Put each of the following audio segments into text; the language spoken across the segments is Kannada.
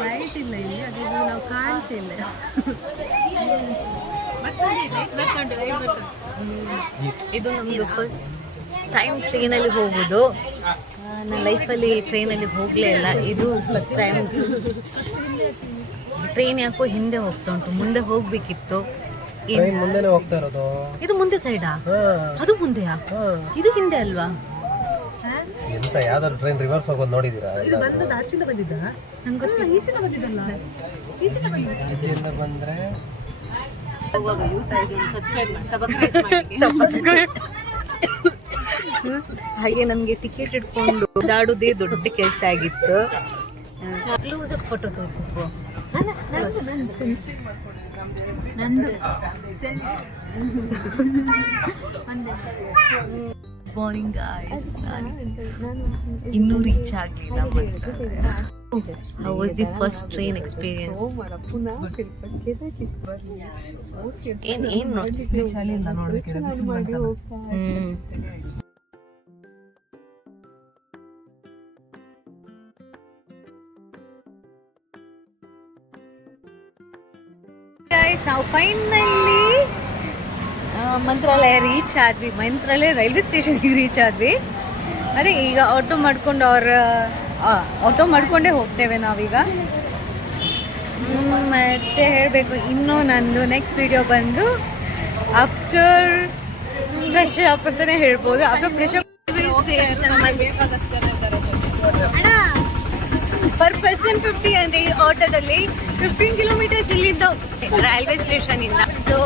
ಲೈಟ್ ಇಲ್ಲ ಇಲ್ಲಿ, ಹಾಗಾಗಿ ನಾವು ಕಾಣ್ತಿಲ್ಲ. ಇದು ನಮ್ಮದು ಫಸ್ಟ್ ಟೈಮ್ ಟ್ರೈನಲ್ಲಿ ಹೋಗೋದು. ನನ್ನ ಲೈಫಲ್ಲಿ ಟ್ರೈನಲ್ಲಿ ಹೋಗಲೇ ಇಲ್ಲ, ಇದು ಫಸ್ಟ್ ಟೈಮ್. ಟ್ರೈನ್ ಯಾಕೋ ಹಿಂದೆ ಹೋಗ್ತಾ ಉಂಟು, ಮುಂದೆ ಹೋಗ್ಬೇಕಿತ್ತು. ಮುಂದೆನೇ ಹೋಗ್ತಾ ಇರೋದು. ಇದು ಮುಂದೆ ಸೈಡಾ? ಅದು ಮುಂದೆಯಾ? ಇದು ಹಿಂದೆ ಅಲ್ವಾ? ಎಂತ ಯಾವ್ದಾದ್ರು ಟ್ರೈನ್ ರಿವರ್ಸ್ ಹೋಗೋದು ನೋಡಿದೀರಾ? ಬಂದದ ಆಚಿಂದ ಬಂದಿದ್ದ? ನಂಗೆ ಗೊತ್ತಿಲ್ಲ, ಈಚಿಂದ ಬಂದಿದ್ದಲ್ಲ. ಈಚೆಯಿಂದ ಬಂದ್ರೆ ಹಾಗೆ ನಮಗೆ ಟಿಕೆಟ್ ಇಟ್ಕೊಂಡು ಓಡಾಡೋದೇ ದೊಡ್ಡ ಕೆಲಸ ಆಗಿತ್ತು. ಕ್ಲೋಸ್ ಅಪ್ ಫೋಟೋ ತೋರಿಸು. ನಂದು ಮಾರ್ನಿಂಗ್ ಇನ್ನೂ ರೀಚ್ ಆಗಲಿಲ್ಲ. How was the first train experience? ಏನ್ ನೋಡ್ತಿದ್ವಿ? ಚಳಿ ಇಲ್ಲ ನೋಡ್ಲಿಕ್ಕೆ. ನಾವು ಫೈನಲಿ ಮಂತ್ರಾಲಯ ರೀಚ್ ಆದ್ವಿ. ಮಂತ್ರಾಲಯ ರೈಲ್ವೆ ಸ್ಟೇಷನ್ಗೆ ರೀಚ್ ಆದ್ವಿ. ಅದೇ ಈಗ ಆಟೋ ಮಾಡ್ಕೊಂಡೇ ಹೋಗ್ತೇವೆ ನಾವೀಗ. ಮತ್ತೆ ಹೇಳಬೇಕು, ಇನ್ನೂ ನಂದು ನೆಕ್ಸ್ಟ್ ವಿಡಿಯೋ ಬಂದು ಆಫ್ಟರ್ ಫ್ರೆಶ್ ಅಪ್ ಅಂತಲೇ ಹೇಳ್ಬೋದು. After fresh up per person 50 ಅಂದರೆ ಈ ಆಟೋದಲ್ಲಿ 15 ಕಿಲೋಮೀಟರ್ಸ್ ಇಲ್ಲಿಂದ ರೈಲ್ವೆ ಸ್ಟೇಷನ್ ಇಂದ. ಸೊ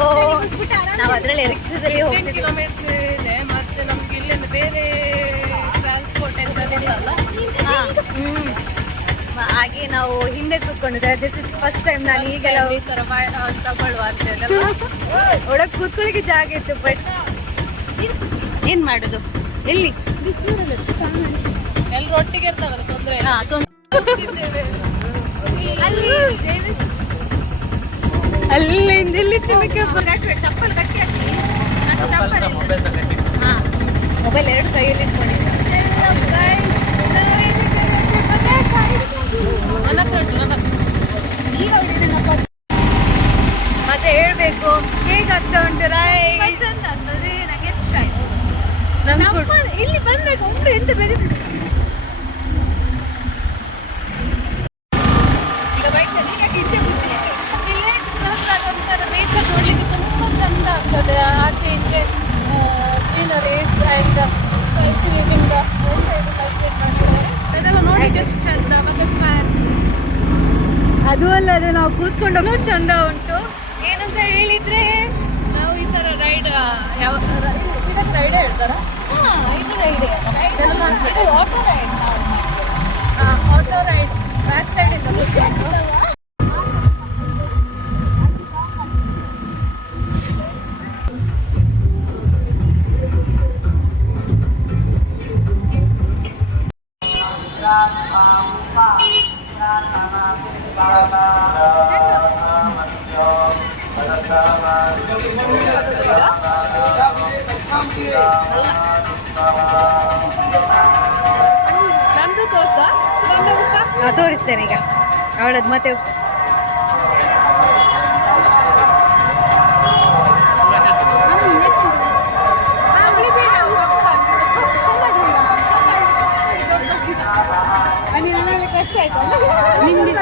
ನಾವು ಅದರಲ್ಲಿ ರಿಕ್ಷಾದಲ್ಲಿ ಹೋಗ್ತೀವಿ. ಕಿಲೋಮೀಟರ್ಸ್ ಇದೆ. ಮತ್ತೆ ನಮ್ಗೆ ಇಲ್ಲಿಂದ ಬೇರೆ ಟ್ರಾನ್ಸ್ಪೋರ್ಟ್ ಎಂತದಿಲ್ಲ. ಹಾಗೆ ನಾವು ಹಿಂದೆ ಕೂತ್ಕೊಂಡಿದ್ದೇವೆ. ದಿಸ್ ಇಸ್ ಫಸ್ಟ್ ಟೈಮ್ ನಾನು ಈಗೆಲ್ಲ ಈ ಥರ ತಗೊಳ್ಳುವ ಅಂತ ಒಳಗೆ ಕೂತ್ಕೊಳ್ಳಿಕ್ಕೆ ಜಾಗ ಇತ್ತು. ಬಟ್ ಏನು ಮಾಡೋದು, ಎಲ್ಲಿ ಎಲ್ಲರೂ ಒಟ್ಟಿಗೆ ಇರ್ತಾವಲ್ಲ, ತೊಂದರೆ. ಅಲ್ಲಿಂದ ಇಲ್ಲಿ ಚಪ್ಪಲ್ ಗಟ್ಟಿ ಹಾಕಿ ಮೊಬೈಲ್ ಎರಡು ಕೈಯಲ್ಲಿ ಇಟ್ಕೊಂಡಿದ್ದೆ. ಮತ್ತೆ ಹೇಳ್ಬೇಕು, ಹೇಗಾಗ್ತಾ ಉಂಟು ರೈಡ್? ಚಂದ ಆಗ್ತದೆ, ನಂಗೆ ಇಷ್ಟ ಆಯ್ತು. ಇಲ್ಲಿ ಬಂದ್ರೆ ಒಮ್ಮೆ ಎಂತ ಬೇರೆ ಆಚೆ ಹಿಂದೆ ಸೀನರೀಸ್ ಆ್ಯಂಡ್ ಅದೆಲ್ಲ ನೋಡಲಿಕ್ಕೆ ಎಷ್ಟು ಚಂದ. ಮತ್ತೆ ಸ್ಮ್ಯಾನ್ ಅದು ಅಲ್ಲದೆ ನಾವು ಕೂತ್ಕೊಂಡು ಚಂದ ಉಂಟು. ಏನಂತ ಹೇಳಿದ್ರೆ, ನಾವು ಈ ಥರ ರೈಡ್ ಇದಕ್ಕೆ ರೈಡೇ ಹೇಳ್ತಾರ. ಇದು ರೈಡೇ, auto ride. Auto ride back ಸೈಡಿಂದ ತೋರಿಸ್ತೇನೆ ಈಗ ಅವಳದ್ದು. ಮತ್ತೆ ಕಷ್ಟ ಆಯ್ತು ನಿಮ್ಗೆ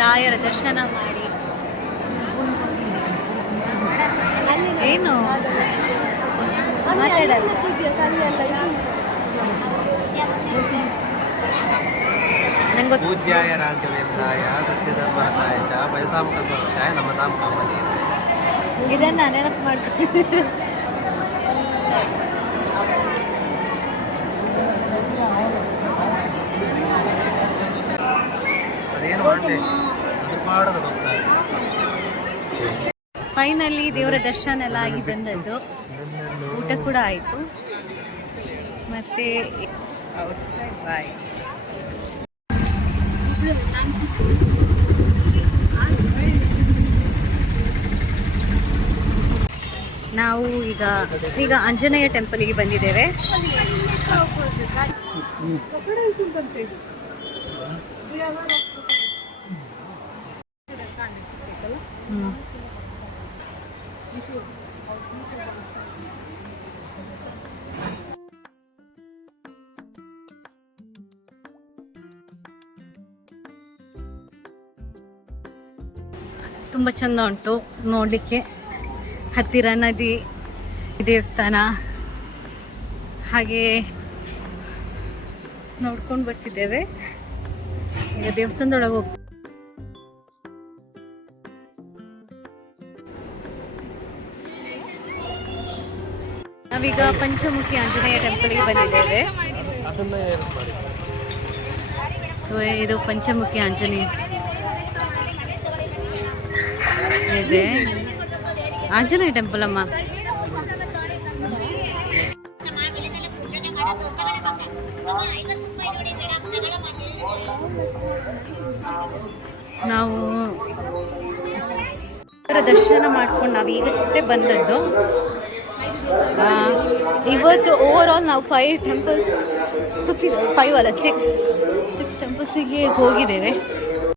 ರಾಯರ ದರ್ಶನ ಮಾಡಿ ಏನು ಮಾತಾಡಲ್ಲ. ಪೂಜ್ಯಾಯ ರಾಘವೇಂದ್ರಾಯ ಸತ್ಯಧರ್ಮರತಾಯ ಚ ಭಜತಾಂ ಕಲ್ಪವೃಕ್ಷಾಯ ನಮತಾಂ ಕಾಮಧೇನವೇ. ಇದನ್ನ ನೆನಪು ಮಾಡ್ತೀನಿ. ಫೈನಲಿ ದೇವರ ದರ್ಶನ ಎಲ್ಲ ಆಗಿ ಬಂದದ್ದು. ಊಟ ಕೂಡ ಆಯಿತು. ಮತ್ತು ಔಟ್ಸೈಡ್ ಬಾಯ್. ನಾವು ಈಗ ಆಂಜನೇಯ ಟೆಂಪಲ್ಗೆ ಬಂದಿದ್ದೇವೆ. ತುಂಬ ಚೆಂದ ಉಂಟು ನೋಡಲಿಕ್ಕೆ. ಹತ್ತಿರ ನದಿ, ದೇವಸ್ಥಾನ, ಹಾಗೆ ನೋಡ್ಕೊಂಡು ಬರ್ತಿದ್ದೇವೆ. ಈಗ ದೇವಸ್ಥಾನದೊಳಗೆ ಹೋಗಿ ನಾವೀಗ ಪಂಚಮುಖಿ ಆಂಜನೇಯ ಟೆಂಪಲ್ಗೆ ಬಂದಿದ್ದೇವೆ. ಸೊ ಇದು ಪಂಚಮುಖಿ ಆಂಜನೇಯ ಇದೆ, ಆಂಜನೇಯ ಟೆಂಪಲ್ ಅಮ್ಮ. ನಾವು ದರ್ಶನ ಮಾಡ್ಕೊಂಡು ನಾವು ಈಗಷ್ಟೇ ಬಂದದ್ದು. ಇವತ್ತು ಓವರ್ ಆಲ್ ನಾವು 5 ಟೆಂಪಲ್ಸ್ 5 ಅಲ್ಲ 6 ಟೆಂಪಲ್ಸಿಗೆ ಹೋಗಿದ್ದೇವೆ.